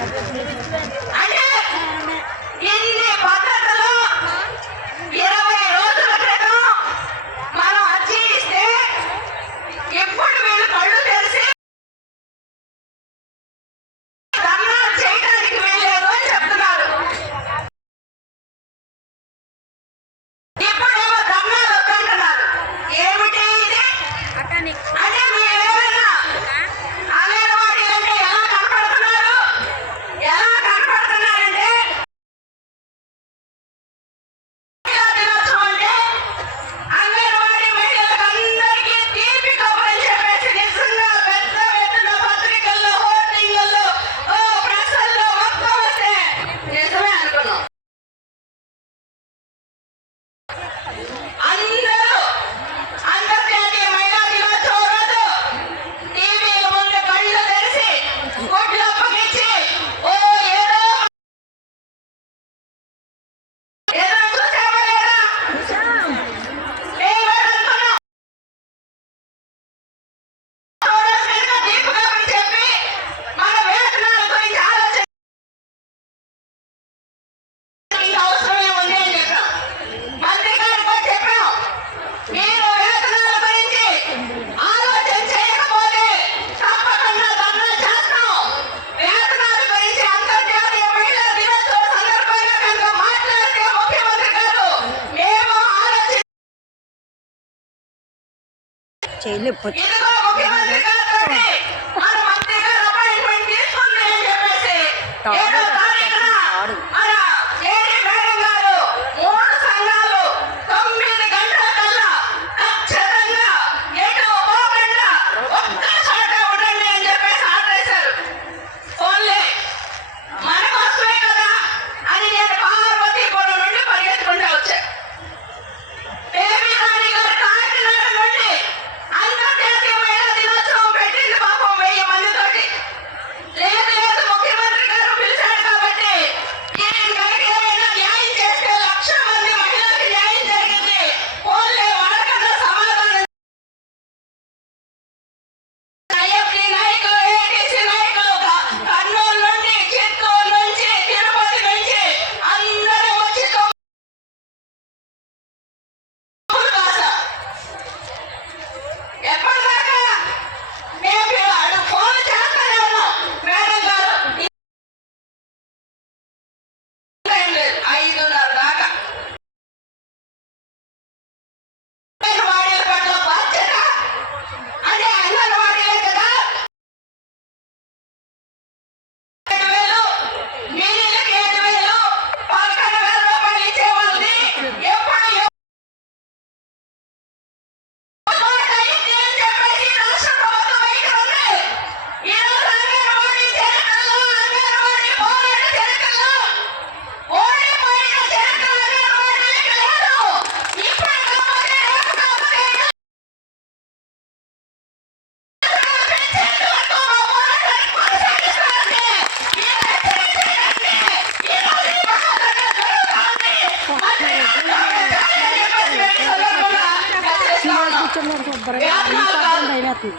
అంటే ఇన్ని పద్ధతులు 20 రోజుల క్రితం మనం అర్జీ ఇస్తే ఇప్పుడు వీళ్ళు కళ్ళు తెరిచి ధర్నాలు చేయడానికి వీల్లేదు అని చెప్తున్నారు. ఇప్పుడేమో ధర్నాలు వద్దంటున్నారు. ఏమిటి ఇది? అంటే మీరేమైనా అంగన్వాడీ అంటే ఎలా కనపడుతున్నారంటే దినోత్సవం అంటే అంగన్వాడీ మహిళలకు అందరికీ తీపి కబురని చెప్పేసి నిజంగా పెద్ద ఎత్తున పత్రికల్లో, హోర్డింగుల్లో, ప్రెస్సుల్లో మొత్తం వస్తే నిజమే అనుకున్నాం. అందరూ అంతర్జాతీయ మహిళా దినోత్సవం రోజు టీవీల ముందు కళ్ళు తెరిచి గుడ్లు అప్పగించి ఏదో చూసామా లేదా? మేము అనుకున్నాం దీపు గారు చెప్పి మన వేతనాల గురించి ఆలోచన అవసరం ఏముంది అని చెప్పాం. మంత్రి గారికి కూడా చెప్పాం, మీరు వేతనాల గురించి ఆలోచన చేయకపోతే తప్పకుండా ధర్నా చేస్తాం. వేతనాల గురించి అంతర్జాతీయ మహిళా దినోత్సవం సందర్భంగా కనుక మాట్లాడితే ముఖ్యమంత్రి గారు మేము ఆలోచన ఇదిగో ముఖ్యమంత్రి గారితో మన మంత్రి గారు అపాయింట్మెంట్ తీసుకుంది అని చెప్పేసి 7వ తారీఖున మన లేడీ మేడం గారు 3 సంఘాలు 9 గంటల కల్లా ఖచ్చితంగా ఎటు పోకుండా ఒక్క చోట ఉండండి అని చెప్పేసి ఆర్డర్ వేశారు. ఓన్లీ మన కోసమే కదా అని నేను పార్వతీపురం నుండి పరిగెత్తుకుంటూ వచ్చాను. బేబీ రాణి గారు కాకినాడ నుండి అంతర్జాతీయ మహిళా దినోత్సవం పెట్టింది పాపం 1000 మందితోటి. లేదు ముఖ్యమంత్రి గారు పిలిచాడు కాబట్టి దీనికి కనుక ఏమైనా న్యాయం చేస్తే 1,00,000 మంది మహిళలకు న్యాయం జరిగింది. ఓన్లీ వాళ్ళకన్నా సమాధానం ఐఎఫ్టీ నాయకులు, ఏటీసీ నాయకులు కర్నూలు నుండి, చిత్తూరు నుంచి, తిరుపతి నుంచి అందరూ వచ్చి తమ్ముడు కాసా. ఎప్పటిదాకా మేము ఫోన్ చేస్తానే ఉన్నాం. మేడం గారు ఏం లేదు 5:30 దాకా. అంగన్వాడీల పట్ల బాధ్యత అంటే అంగన్వాడీలే కదా 7,000, మినీలకు 7,000, 11,000 రూపాయలు ఇచ్చేవాళ్ళని ఎప్పుడు అయింది అని చెప్పేసి రాష్ట్ర ప్రభుత్వం వైఖరి ఉంది. ఈరోజు అంగన్వాడీ చరిత్రలో, అంగన్వాడీ పోరాట చరిత్రలో ఓడిపోయిన చరిత్ర అంగన్వాడీలకు లేదు. ఇప్పుడు కాకపోతే రేపు కాకపోతే పెంచేంత వరకు మా పోరాటాన్ని కొనసాగిస్తామండి. మీరు హెచ్చరించండి. ఈరోజు ఈ మహాధర్నా జరుగుతోంది. మంత్రి గారు చెప్పేసి మేము ఈ సందర్భంగా హెచ్చరిస్తా ఉన్నాం. వేతనాలు కాదు,